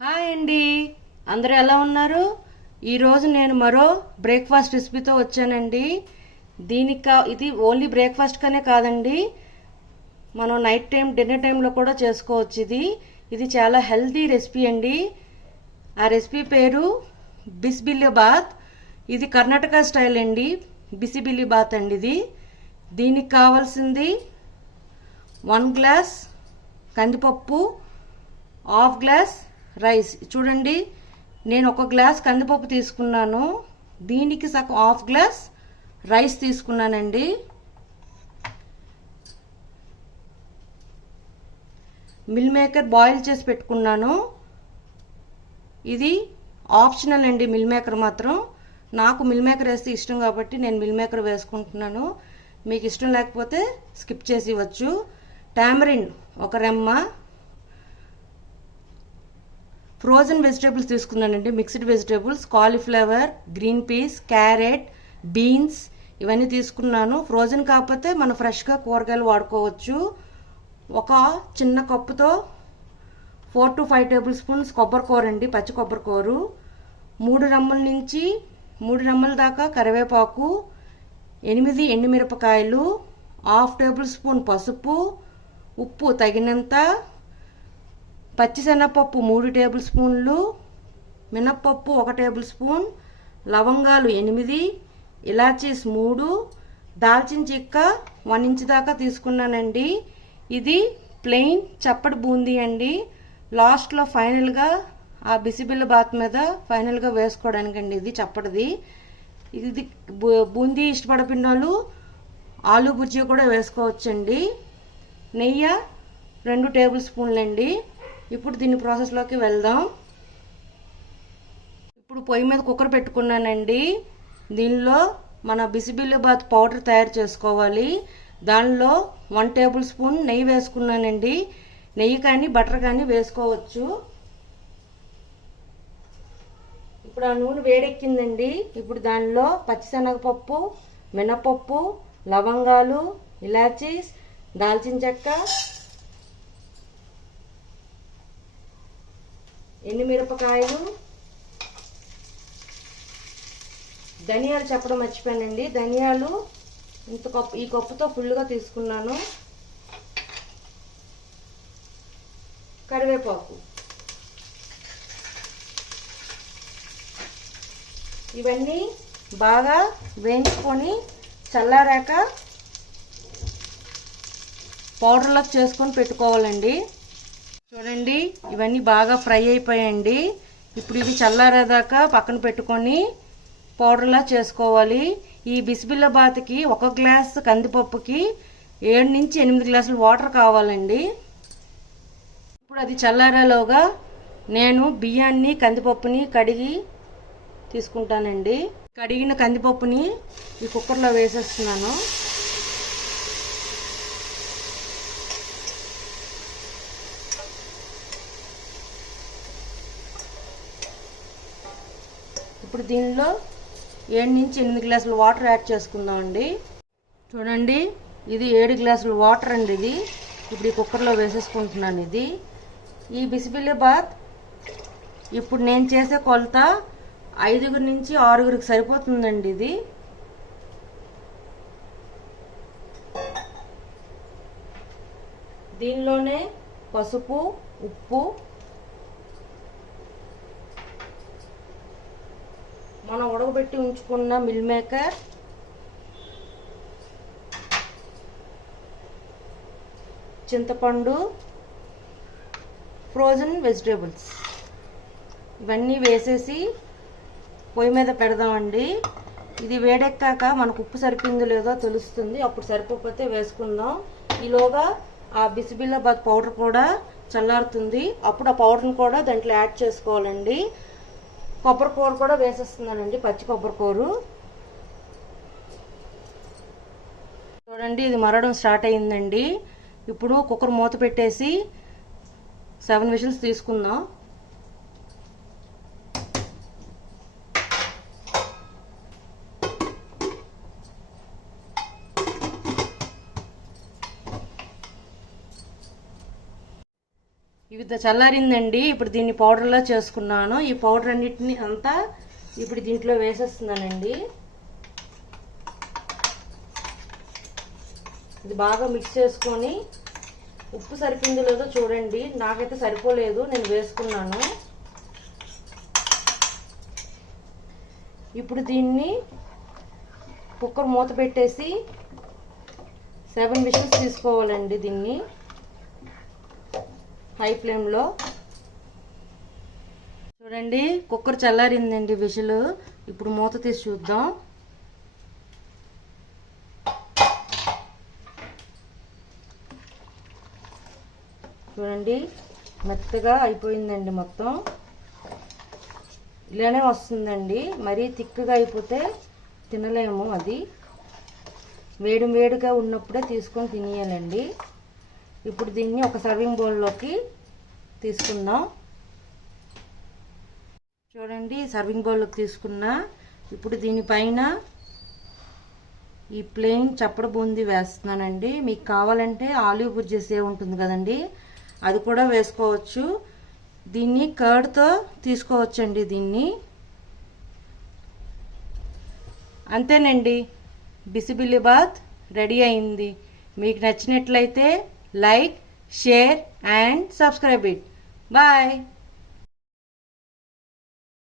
Hi అండి, అందరూ ఎలా ఉన్నారు? ఈరోజు నేను మరో బ్రేక్ఫాస్ట్ రెసిపీతో వచ్చానండి. ఇది ఓన్లీ బ్రేక్ఫాస్ట్గానే కాదండి, మనం నైట్ టైం డిన్నర్ టైంలో కూడా చేసుకోవచ్చు. ఇది చాలా హెల్తీ రెసిపీ అండి. ఆ రెసిపీ పేరు బిసిబిల్లాబాత్. ఇది కర్ణాటక స్టైల్ అండి, బిసిబిల్లాబాత్ అండి. దీనికి కావాల్సింది 1 గ్లాస్ కందిపప్పు, హాఫ్ గ్లాస్ రైస్. చూడండి, నేను 1 గ్లాస్ కందిపప్పు తీసుకున్నాను, దీనికి సగం హాఫ్ గ్లాస్ రైస్ తీసుకున్నానండి. మిల్ మేకర్ బాయిల్ చేసి పెట్టుకున్నాను. ఇది ఆప్షనల్ అండి, మిల్ మేకర్ మాత్రం. నాకు మిల్ మేకర్ వేస్తే ఇష్టం కాబట్టి నేను మిల్ మేకర్ వేసుకుంటున్నాను. మీకు ఇష్టం లేకపోతే స్కిప్ చేసి ఇవ్వచ్చు. టామరిన్ 1 రెమ్మ, ఫ్రోజన్ వెజిటేబుల్స్ తీసుకున్నానండి, mixed vegetables, cauliflower, green peas, carrot, beans ఇవన్నీ తీసుకున్నాను. ఫ్రోజన్ కాకపోతే మనం ఫ్రెష్గా కూరగాయలు వాడుకోవచ్చు. ఒక చిన్న కప్పుతో 4 to 5 టేబుల్ స్పూన్స్ కొబ్బరికూర అండి, పచ్చి కొబ్బరికూర. 3 రెమ్మల నుంచి 3 రెమ్మల దాకా కరివేపాకు, 8 ఎండుమిరపకాయలు, హాఫ్ టేబుల్ స్పూన్ పసుపు, ఉప్పు తగినంత, పచ్చిశనగపప్పు 3 టేబుల్ స్పూన్లు, మినప్పప్పు 1 టేబుల్ స్పూన్, లవంగాలు 8, ఇలాచీస్ 3, దాల్చిన చెక్క 1 ఇంచ్ దాకా తీసుకున్నానండి. ఇది ప్లెయిన్ చప్పటి బూందీ అండి. లాస్ట్లో ఫైనల్గా ఆ బిసిబిల్లాబాత్ మీద ఫైనల్గా వేసుకోవడానికి అండి, ఇది చప్పటిది. ఇది బూందీ ఇష్టపడపిన వాళ్ళు ఆలు బుర్జీ కూడా వేసుకోవచ్చండి. నెయ్యి 2 టేబుల్ స్పూన్లు అండి. ఇప్పుడు దీని ప్రాసెస్లోకి వెళ్దాం. ఇప్పుడు పొయ్యి మీద కుక్కర్ పెట్టుకున్నానండి. దీనిలో మన బిసిబిల్లాబాత్ పౌడర్ తయారు చేసుకోవాలి. దానిలో 1 టేబుల్ స్పూన్ నెయ్యి వేసుకున్నానండి. నెయ్యి కానీ బటర్ కానీ వేసుకోవచ్చు. ఇప్పుడు ఆ నూనె వేడెక్కిందండి. ఇప్పుడు దానిలో పచ్చిశనగపప్పు, మినపప్పు, లవంగాలు, ఇలాచీస్, దాల్చిన చెక్క, ఎండుమిరపకాయలు, ధనియాలు చెప్పడం మర్చిపోయానండి. ధనియాలు ఈ కప్పుతో ఫుల్గా తీసుకున్నాను. కరివేపాకు, ఇవన్నీ బాగా వేయించుకొని చల్లారాక పౌడర్లోకి చేసుకొని పెట్టుకోవాలండి. చూడండి, ఇవన్నీ బాగా ఫ్రై అయిపోయాయండి. ఇప్పుడు ఇవి చల్లారేదాకా పక్కన పెట్టుకొని పౌడర్లా చేసుకోవాలి. ఈ బిసిబిల్లాబాత్కి 1 గ్లాస్ కందిపప్పుకి 7 నుంచి 8 గ్లాసులు వాటర్ కావాలండి. ఇప్పుడు అది చల్లారేలోగా నేను బియ్యాన్ని కందిపప్పుని కడిగి తీసుకుంటానండి. కడిగిన కందిపప్పుని ఈ కుక్కర్లో వేసేస్తున్నాను. ఇప్పుడు దీనిలో 7 నుంచి 8 గ్లాసులు వాటర్ యాడ్ చేసుకుందామండి. చూడండి, ఇది 7 గ్లాసులు వాటర్ అండి. ఇది ఇప్పుడు ఈ కుక్కర్లో వేసేసుకుంటున్నాను. ఈ బిసిబిల్లాబాత్ ఇప్పుడు నేను చేసే కొలత 5 నుంచి 6కి సరిపోతుందండి. ఇది దీనిలోనే పసుపు, ఉప్పు, మనం ఉడకబెట్టి ఉంచుకున్న మిల్ మేకర్, చింతపండు, ఫ్రోజన్ వెజిటేబుల్స్ ఇవన్నీ వేసేసి పొయ్యి మీద పెడదామండి. ఇది వేడెక్కాక మనకు ఉప్పు సరిపోయిందో లేదో తెలుస్తుంది. అప్పుడు సరిపోకపోతే వేసుకుందాం. ఈలోగా ఆ బిసిబిల్లాబాత్ పౌడర్ కూడా చల్లారుతుంది. అప్పుడు ఆ పౌడర్ని కూడా దాంట్లో యాడ్ చేసుకోవాలండి. కొబ్బరికూర కూడా వేసేస్తున్నానండి, పచ్చి కొబ్బరికూర. చూడండి, ఇది మరగడం స్టార్ట్ అయిందండి. ఇప్పుడు కుక్కర్ మూత పెట్టేసి 7 విజిల్స్ తీసుకుందాం. ఇవి ఇది చల్లారిందండి. ఇప్పుడు దీన్ని పౌడర్లో చేసుకున్నాను. ఈ పౌడర్ అన్నిటిని అంతా ఇప్పుడు దీంట్లో వేసేస్తున్నానండి. ఇది బాగా మిక్స్ చేసుకొని ఉప్పు సరిపోయిందో లేదో చూడండి. నాకైతే సరిపోలేదు, నేను వేసుకున్నాను. ఇప్పుడు దీన్ని కుక్కర్ మూత పెట్టేసి 7 విజిల్స్ తీసుకోవాలండి. దీన్ని హై ఫ్లేమ్లో చూడండి. కుక్కర్ చల్లారిందండి విజిల్. ఇప్పుడు మూత తీసి చూద్దాం. చూడండి, మెత్తగా అయిపోయిందండి. మొత్తం ఇలానే వస్తుందండి. మరీ తిక్కుగా అయిపోతే తినలేము. అది వేడి వేడిగా ఉన్నప్పుడే తీసుకొని తినేయాలండి. ఇప్పుడు దీన్ని ఒక సర్వింగ్ బౌల్లోకి తీసుకుందాం. చూడండి, సర్వింగ్ బౌల్లోకి తీసుకున్నా. ఇప్పుడు దీనిపైన ఈ ప్లెయిన్ చప్పడ బూందీ వేస్తున్నానండి. మీకు కావాలంటే ఆలివ్ బుర్జీ సేవ్ ఉంటుంది కదండి, అది కూడా వేసుకోవచ్చు. దీన్ని కర్డ్తో తీసుకోవచ్చండి. దీన్ని అంతేనండి, బిసిబిల్లిబాత్ రెడీ అయింది. మీకు నచ్చినట్లయితే like, share and subscribe it. Bye.